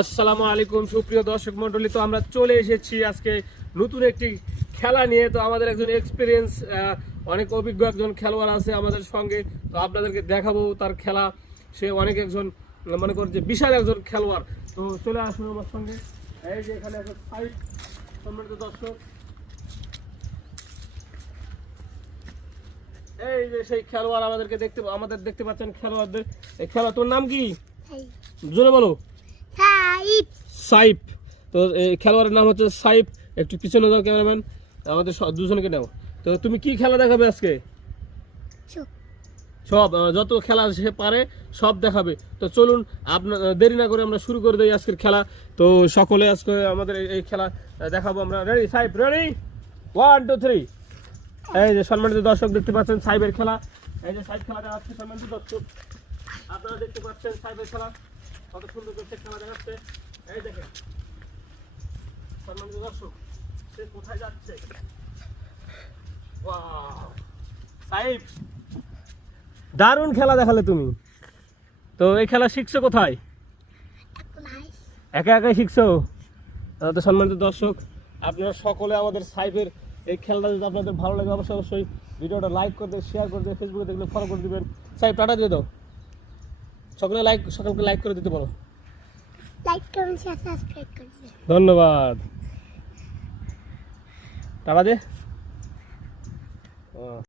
আসসালামু আলাইকুম সুপ্রিয় দর্শক মণ্ডলী, তো আমরা চলে এসেছি আজকে নতুন একটি খেলা নিয়ে। তো আমাদের একজন এক্সপিরিয়েন্স অনেক অভিজ্ঞ একজন খেলোয়াড় আছে আমাদের সঙ্গে, তো আপনাদেরকে দেখাবো তার খেলা। সে অনেক একজন মনে করেন যে বিশাল একজন খেলোয়াড়। তো চলে আসুন আমার সঙ্গে। এই যে এখানে একটা সাইড সম্মানিত দর্শক, এই যে সেই খেলোয়াড় আমাদের দেখতে পাচ্ছেন খেলোয়াড়দের। এই খেলা, তোর নাম কি জোরে বলো? সাইফ। তো এই খেলোয়াড়ের নাম হচ্ছে সাইফ। একটু পিছনে দাও ক্যামেরাম্যান, আমাদের দুজনকে নাও। তো তুমি কি খেলা দেখাবে আজকে? সব যত খেলা সে পারে সব দেখাবে। তো চলুন আপনার দেরি না করে আমরা শুরু করে দিই আজকের খেলা। তো সকলে আজকে আমাদের এই খেলা দেখাবো আমরা। রেডি সাইফ? রেডি, 1 2 3। এই যে সম্মানিত দর্শক দেখতে পাচ্ছেন সাইফের খেলা। এই যে সাইফ খেলা দেখাচ্ছে সম্মানিত দর্শক, আপনারা দেখতে পাচ্ছেন সাইফের খেলা কত সুন্দর করছে খেলা দেখাচ্ছে। এই দেখেন সম্মানিত দর্শক, সে কোথায় যাচ্ছে। ওয়াও সাইফ, দারুণ খেলা দেখালে তুমি। তো এই খেলা শিখছো কোথায়? একা একাই শিখছো? তো সম্মানিত দর্শক, আপনারা সকলে আমাদের সাইফের এই খেলাটা যদি আপনাদের ভালো লাগে অবশ্যই অবশ্যই ভিডিওটা লাইক করে দেবেন, শেয়ার করে দেবেন, ফেসবুকে দেখলে ফলো করে দেবেন। সাইফ টাটা দিয়ে দাও, সকলকে লাইক করে দিতে পারো। লাইক করুন, শেয়ার সাবস্ক্রাইব করুন। ধন্যবাদ, টাটা দে।